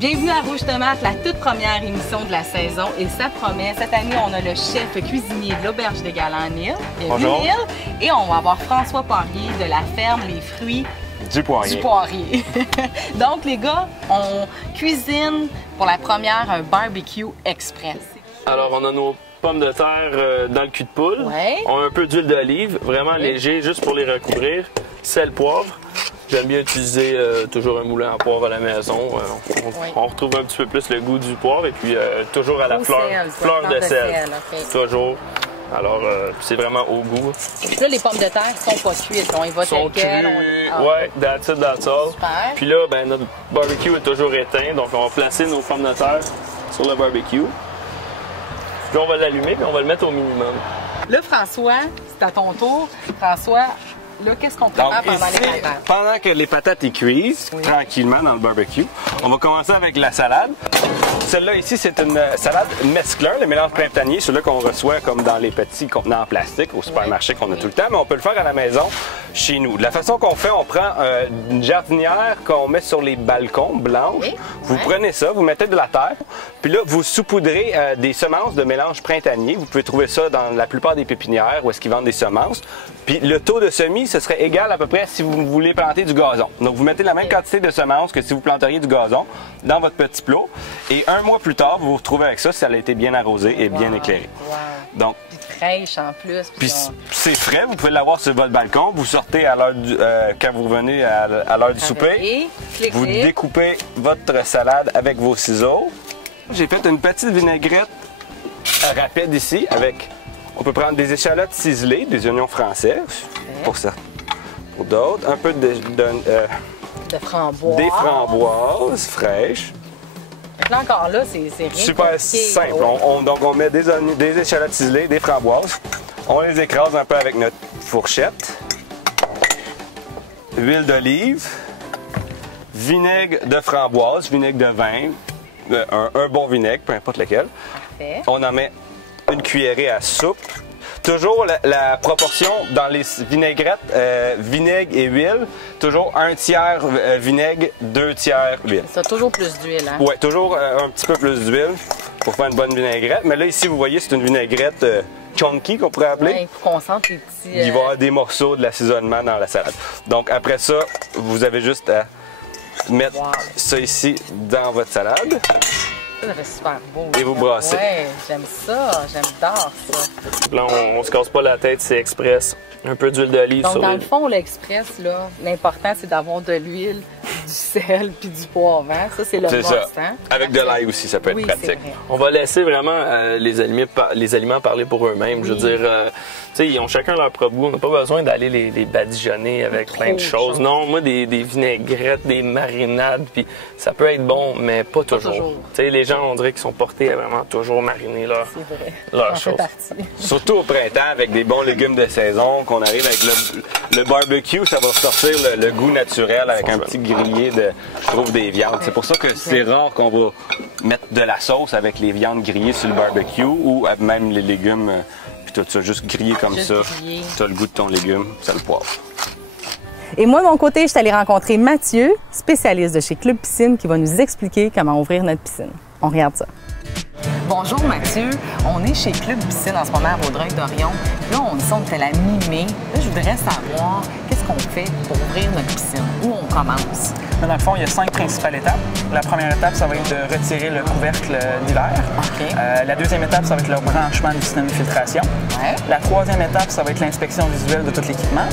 Bienvenue à Rouge Tomate, la toute première émission de la saison. Et ça promet, cette année, on a le chef cuisinier de l'Auberge des Galants, Neil. Bonjour. Neil. Et on va avoir François Poirier de la ferme Les Fruits du Poirier. Donc, les gars, on cuisine pour la première un barbecue express. Alors, on a nos pommes de terre dans le cul de poule. Ouais. On a un peu d'huile d'olive, vraiment léger, juste pour les recouvrir. Sel, poivre. J'aime bien utiliser toujours un moulin à poivre à la maison. On retrouve un petit peu plus le goût du poivre et puis toujours à la fleur de sel. Okay. Toujours. Alors, c'est vraiment au goût. Là, les pommes de terre sont pas cuites. On y va tel quel. Ouais, that's it, that's all. Super. Puis là, ben, notre barbecue est toujours éteint, donc on va placer nos pommes de terre sur le barbecue. Puis on va l'allumer et on va le mettre au minimum. Là, François, c'est à ton tour. François, là, qu'est-ce qu'on prépare pendant les patates? Pendant que les patates y cuisent tranquillement dans le barbecue, on va commencer avec la salade. Celle-là ici, c'est une salade mesclun, le mélange printanier, celui-là qu'on reçoit comme dans les petits contenants en plastique au supermarché qu'on a tout le temps, mais on peut le faire à la maison chez nous. De la façon qu'on fait, on prend une jardinière qu'on met sur les balcons blanches. Vous prenez ça, vous mettez de la terre, puis là, vous saupoudrez des semences de mélange printanier. Vous pouvez trouver ça dans la plupart des pépinières où est-ce qu'ils vendent des semences. Puis le taux de semis, ce serait égal à peu près si vous voulez planter du gazon. Donc, vous mettez la même quantité de semences que si vous planteriez du gazon dans votre petit plot. Et un mois plus tard, vous vous retrouvez avec ça si elle a été bien arrosée et bien éclairée. Donc, fraîche en plus. Puis c'est frais, vous pouvez l'avoir sur votre balcon. Vous sortez à l'heure quand vous revenez à l'heure du souper. Vous découpez votre salade avec vos ciseaux. J'ai fait une petite vinaigrette rapide ici avec... On peut prendre des échalotes ciselées, des oignons français, pour ça. Pour d'autres, un peu de framboises. Des framboises fraîches. Donc là encore là, c'est rien super simple. Donc on met des échalotes ciselées, des framboises. On les écrase un peu avec notre fourchette. Huile d'olive. Vinaigre de framboise, vinaigre de vin. Un bon vinaigre, peu importe lequel. Parfait. On en met une cuillerée à soupe. Toujours la proportion dans les vinaigrettes, vinaigre et huile, toujours un tiers vinaigre, 2 tiers huile. Ça, toujours plus d'huile, hein? Oui, toujours un petit peu plus d'huile pour faire une bonne vinaigrette. Mais là, ici, vous voyez, c'est une vinaigrette chunky qu'on pourrait appeler. Oui, pour qu'on sente les petits... Il va y avoir des morceaux de l'assaisonnement dans la salade. Donc après ça, vous avez juste à mettre ça ici dans votre salade. Ça fait super beau. Et vous brassez. Ouais, j'aime ça, j'adore ça. Là, on se casse pas la tête, c'est express. Un peu d'huile d'olive sur Donc, dans le fond, l'express, là, l'important, c'est d'avoir de l'huile, du sel puis du poivre. Hein? Ça, c'est le must, hein? Avec de l'ail aussi, ça peut être pratique. On va laisser vraiment les aliments parler pour eux-mêmes. Je veux dire, tu sais, ils ont chacun leur propre goût. On n'a pas besoin d'aller les badigeonner avec plein de choses. Non, moi, des vinaigrettes, des marinades, puis ça peut être bon, mais pas toujours. Tu sais, les gens, on dirait qu'ils sont portés à vraiment toujours mariner leurs choses. Surtout au printemps, avec des bons légumes de saison, qu'on arrive avec le barbecue, ça va sortir le goût naturel avec un petit grillé de, je trouve, des viandes. C'est pour ça que c'est rare qu'on va mettre de la sauce avec les viandes grillées sur le barbecue ou même les légumes, puis tout ça, juste grillé comme ça. Tu as le goût de ton légume, ça le poivre. Et moi, de mon côté, je suis allée rencontrer Mathieu, spécialiste de chez Club Piscine, qui va nous expliquer comment ouvrir notre piscine. On regarde ça. Bonjour Mathieu, on est chez Club Piscine en ce moment à Vaudreuil-Dorion. Là, on fait la mi-mai. Là, je voudrais savoir qu'est-ce qu'on fait pour ouvrir notre piscine. Où on commence? Dans le fond, il y a 5 principales étapes. La première étape, ça va être de retirer le couvercle d'hiver. La deuxième étape, ça va être le branchement du système de filtration. La troisième étape, ça va être l'inspection visuelle de tout l'équipement.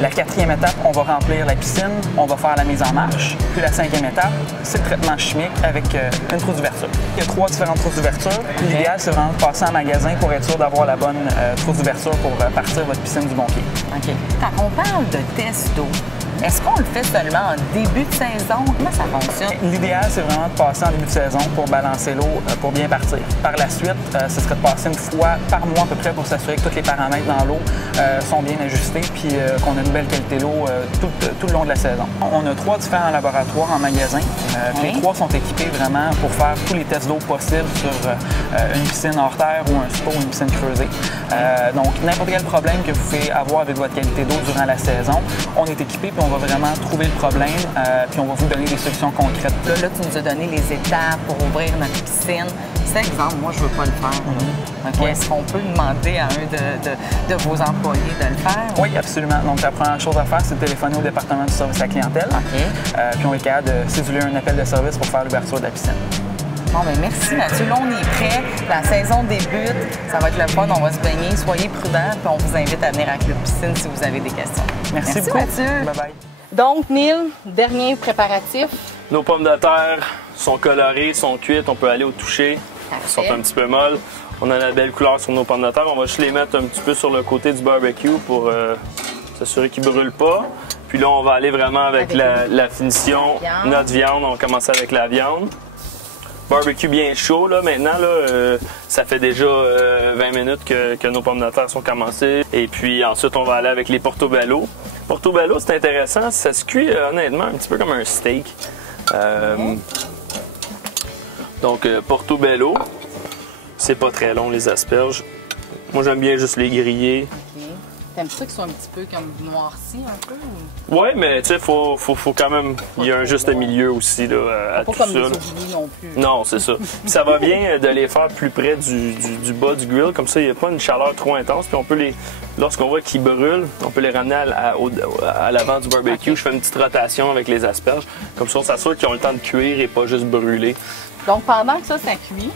La quatrième étape, on va remplir la piscine, on va faire la mise en marche. Puis la cinquième étape, c'est le traitement chimique avec une trousse d'ouverture. Il y a 3 différentes trousses d'ouverture. L'idéal, c'est vraiment de passer en magasin pour être sûr d'avoir la bonne trousse d'ouverture pour partir votre piscine du bon pied. Quand on parle de test d'eau, est-ce qu'on le fait seulement en début de saison? Comment ça fonctionne? L'idéal, c'est vraiment de passer en début de saison pour balancer l'eau, pour bien partir. Par la suite, ce serait de passer une fois par mois à peu près pour s'assurer que tous les paramètres dans l'eau sont bien ajustés puis qu'on a une belle qualité d'eau tout le long de la saison. On a 3 différents laboratoires en magasin. Les 3 sont équipés vraiment pour faire tous les tests d'eau possibles sur une piscine hors terre ou un spa ou une piscine creusée. Donc, n'importe quel problème que vous pouvez avoir avec votre qualité d'eau durant la saison, on est équipé puis on va vraiment trouver le problème puis on va vous donner des solutions concrètes. Là, tu nous as donné les étapes pour ouvrir notre piscine. C'est exemple, moi, je ne veux pas le faire. Okay. Est-ce qu'on peut demander à un de vos employés de le faire? Oui, absolument. Donc, la première chose à faire, c'est de téléphoner au département du service à la clientèle. Puis on est capable de céduler un appel de service pour faire l'ouverture de la piscine. Bon, bien, merci Mathieu. Là, on est prêt. La saison débute. Ça va être le fun. On va se baigner. Soyez prudents. Puis on vous invite à venir à Club Piscine si vous avez des questions. Merci beaucoup. Mathieu. Bye-bye. Donc, Neil, dernier préparatif. Nos pommes de terre sont colorées, sont cuites. On peut aller au toucher. Elles sont un petit peu molles. On a la belle couleur sur nos pommes de terre. On va juste les mettre un petit peu sur le côté du barbecue pour s'assurer qu'ils ne brûlent pas. Puis là, on va aller vraiment avec la finition. Notre viande, on va commencer avec la viande. Barbecue bien chaud, là, maintenant, là, ça fait déjà 20 minutes que nos pommes de terre sont commencées. Et puis ensuite, on va aller avec les portobello. Portobello, c'est intéressant. Ça se cuit, honnêtement, un petit peu comme un steak. Donc, portobello, c'est pas très long, les asperges. Moi, j'aime bien juste les griller. T'aimes ça qu'ils soient un petit peu comme noircis un peu? Ou... Ouais, mais tu sais, faut quand même. Il y a un juste milieu aussi là, à tout ça. Pas comme des oublis non plus. Non, c'est ça. Puis ça va bien de les faire plus près du bas du grill, comme ça, il n'y a pas une chaleur trop intense. Puis on peut les. Lorsqu'on voit qu'ils brûlent, on peut les ramener à l'avant du barbecue. Je fais une petite rotation avec les asperges. Comme ça, on s'assure qu'ils ont le temps de cuire et pas juste brûler. Donc pendant que ça cuit.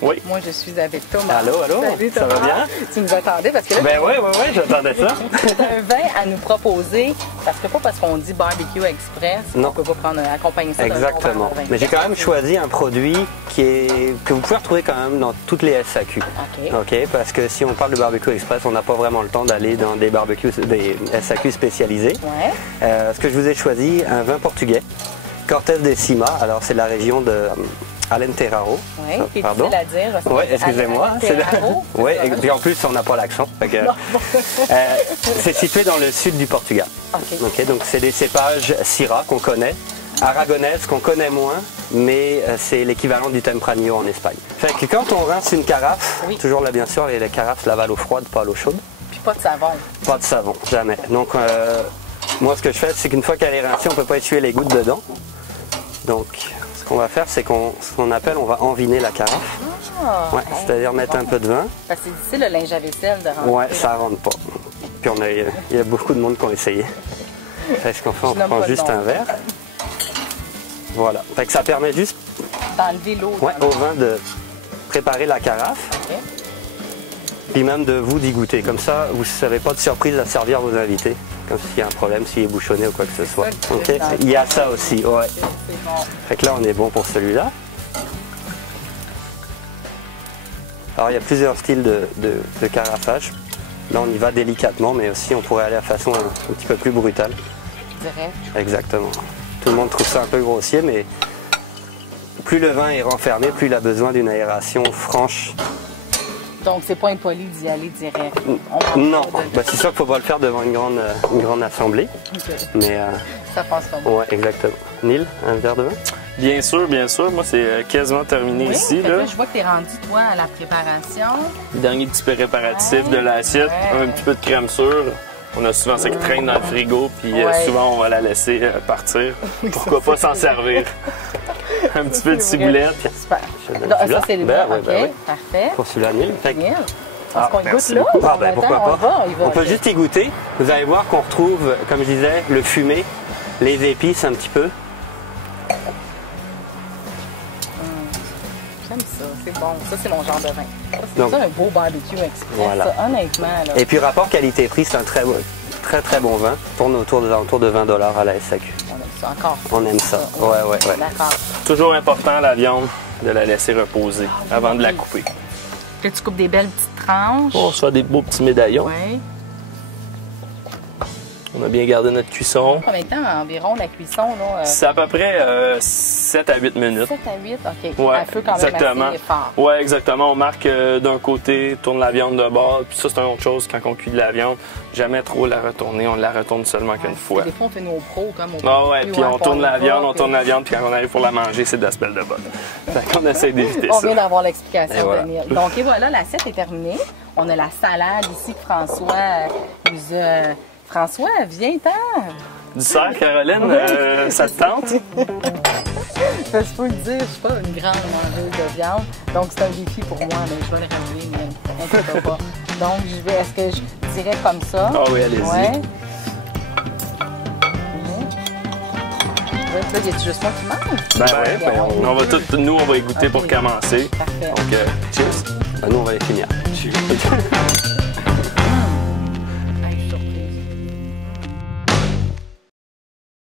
Oui. Moi, je suis avec Thomas. Allô? Salut, Thomas. Ça va bien? Tu nous attendais parce que là... Ben oui, j'attendais ça. Tu as un vin à nous proposer, parce que pas parce qu'on dit barbecue express, non. On peut pas accompagner ça. Exactement. Mais j'ai quand même choisi un produit que vous pouvez retrouver quand même dans toutes les SAQ. OK. Parce que si on parle de barbecue express, on n'a pas vraiment le temps d'aller dans des SAQ spécialisés. Ouais. Ce que je vous ai choisi, un vin portugais, Cortés de Cima. Alors, c'est la région de... Alentejo. Oui, c'est difficile à dire. Oui, excusez-moi. Oui, et puis en plus, on n'a pas l'accent. C'est situé dans le sud du Portugal. Okay, donc, c'est des cépages Syrah qu'on connaît, Aragonese qu'on connaît moins, mais c'est l'équivalent du Tempranillo en Espagne. Fait que quand on rince une carafe, toujours là, bien sûr, les carafes lavent à l'eau froide, pas à l'eau chaude. Puis pas de savon. Pas de savon, jamais. Donc, moi, ce que je fais, c'est qu'une fois qu'elle est rincée, on ne peut pas essuyer les gouttes dedans. Donc, ce qu'on va faire, c'est qu'on appelle, on va enviner la carafe. Ouais, c'est-à-dire mettre un peu de vin. Parce que c'est difficile le linge à vaisselle de rentrer. Ouais, ça rentre pas. Puis il y a beaucoup de monde qui ont essayé. Fait ce qu'on fait, on prend juste un verre. Voilà. Fait que ça permet juste d'enlever l'eau. Ouais, au vin de préparer la carafe. Puis même de vous d'y goûter. Comme ça, vous n'avez pas de surprise à servir vos invités. Comme s'il y a un problème, s'il est bouchonné ou quoi que ce soit. OK? Il y a ça aussi, ouais. Bon. Fait que là, on est bon pour celui-là. Alors, il y a plusieurs styles de carafage. Là, on y va délicatement, mais aussi, on pourrait aller à façon un petit peu plus brutale. Direct. Exactement. Tout le monde trouve ça un peu grossier, mais plus le vin est renfermé, plus il a besoin d'une aération franche. Donc, c'est pas impoli d'y aller direct. Non, c'est sûr qu'il ne faut pas le faire devant une grande assemblée. Mais, ça passe pas mal. Oui, exactement. Neil, un verre de vin? Bien sûr, bien sûr. Moi, c'est quasiment terminé ici. Là. Je vois que tu es rendu, toi, à la préparation. Le dernier petit préparatif de l'assiette, un petit peu de crème sûre. On a souvent ça qui traîne dans le frigo, puis souvent, on va la laisser partir. Pourquoi pas s'en servir? Un petit peu de ciboulette. Super. Ça, c'est le vin. OK, parfait. Pour celui-là, Neil. Est-ce qu'on goûte là? Pourquoi pas? On peut juste y goûter. Vous allez voir qu'on retrouve, comme je disais, le fumé, les épices un petit peu. J'aime ça, c'est bon. Ça, c'est mon genre de vin. C'est ça, un beau barbecue express. Voilà. Ça, honnêtement. Là. Et puis, rapport qualité-prix, c'est un très bon vin. Tourne autour de 20 $ à la SAQ. On aime ça encore. On aime ça. Ouais. D'accord. Toujours important, la viande, de la laisser reposer avant de la couper. Puis tu coupes des belles petites tranches. On se fait des beaux petits médaillons. Oui. On a bien gardé notre cuisson. Combien de temps environ la cuisson? C'est à peu près 7 à 8 minutes. 7 à 8, OK. Ouais, un feu quand même assez fort. Oui, exactement. On marque d'un côté, tourne la viande de bord. Puis ça, c'est une autre chose quand on cuit de la viande. Jamais trop la retourner. On la retourne seulement qu'une fois. Des fois, on fait nos pros comme au Ah ouais, puis on tourne la viande, puis quand on arrive pour la manger, c'est de la spelle de botte. Fait qu'on essaie d'éviter ça. On vient d'avoir l'explication, voilà. Daniel. Donc, et voilà, l'assiette est terminée. On a la salade ici que François nous a... François, viens-t'en! Du cerf, Caroline, ça te tente? Je peux le dire, je suis pas une grande mangeuse de viande, donc c'est un défi pour moi, mais je vais le ramener, mais inquiète pas. Donc, est-ce que je dirais comme ça? Ah oui, allez-y. Ouais. Là, y a-tu juste moi qui mange? Ben ouais, nous, on va y goûter pour commencer. Parfait. Donc, cheers. Nous, on va les finir. Cheers.